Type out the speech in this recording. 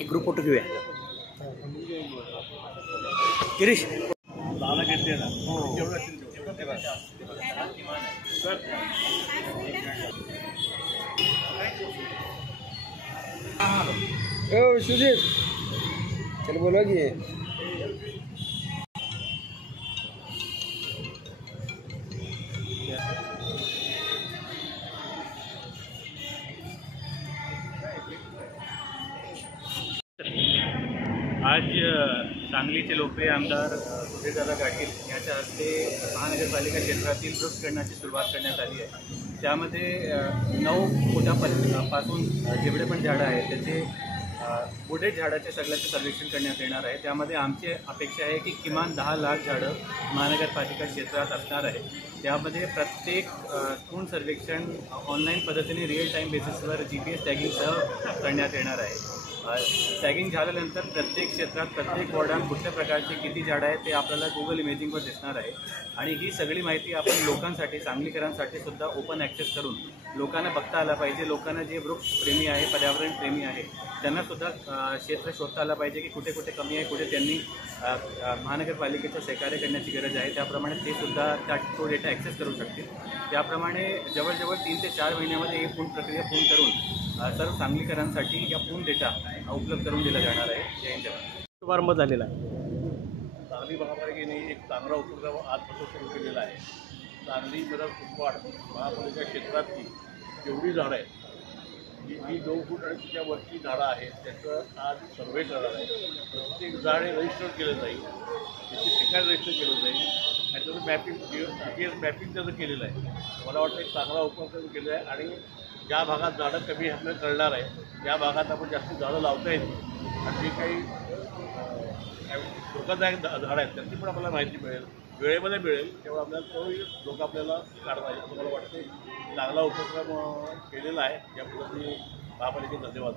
एक group photo घेऊया. गिरीश दादा घेतले ना सुजीत चल बोला की आज सांगलीचे लोकप्रिय आमदार सुधीरदादा पाटील यांच्या हस्ते महानगरपालिका क्षेत्रातील वृक्षगणनाची सुरुवात करण्यात आली आहे. त्यामध्ये 9 फुटापासून जेवढे पण झाडं आहेत त्याचे बुडेट झाडाच्या सगळ्याचे सर्वेक्षण करण्यात येणार आहे. त्यामध्ये आमची अपेक्षा आहे की किमान 10 लाख झाडं महानगरपालिका क्षेत्रात असणार आहे. त्यामध्ये प्रत्येक पूर्ण सर्वेक्षण ऑनलाईन पद्धतीने रिअल टाईम बेसिसवर GPS टॅगिंगसह करण्यात येणार आहे. टॅगिंग झाल्यानंतर प्रत्येक क्षेत्रात प्रत्येक वॉर्डात कुठल्या प्रकारचे किती झाडं आहेत ते आपल्याला गुगल इमेजिंगवर दिसणार आहे. आणि ही सगळी माहिती आपण लोकांसाठी सांगलीकरांसाठी सुद्धा ओपन ॲक्सेस करून लोकांना बघता आला पाहिजे. लोकांना जे वृक्षप्रेमी आहे पर्यावरणप्रेमी आहे त्यांनासुद्धा क्षेत्र शोधता आलं पाहिजे की कुठे कुठे कमी आहे, कुठे त्यांनी महानगरपालिकेचं सहकार्य करण्याची गरज आहे. त्याप्रमाणे ते सुद्धा तो डेटा ॲक्सेस करू शकतील. त्याप्रमाणे जवळजवळ 3 ते 4 महिन्यामध्ये ही पूर्ण प्रक्रिया पूर्ण करून सर्व सांगलीकरांसाठी या पूर्ण डेटा उपलब्ध करून दिला जाणार आहे. जय हिंद. शुभारंभ झालेला आहे. सांगली महापालिकेने एक चांगला उपक्रम आजपासून सुरू केलेला आहे. सांगली मिरज कुपवाड महापालिका क्षेत्रातली जेवढी झाडं आहेत जी 2 फूट आणि त्याच्यावरची झाडं आहेत त्याचं आज सर्वे करणार आहे. प्रत्येक झाड हे रजिस्टर केलं जाईल, त्याची ठिकाण रजिस्टर केलं जाईल आणि त्याचं मॅपिंग GPS मॅपिंग त्याचं केलेलं आहे. मला वाटतं एक चांगला उपक्रम केलेला आहे आणि ज्या भागात झाडं कमी आपल्याला कळणार आहे त्या भागात आपण जास्त झाडं लावता येतील आणि जे काही धोकादायक झाडं आहेत त्यांची पण आपल्याला माहिती मिळेल, वेळेमध्ये मिळेल. तेव्हा आपल्याला तोही लोक आपल्याला काढता येईल. मला वाटते चांगला उपक्रम केलेला आहे. या पद्धतीने महापालिकेत धन्यवाद.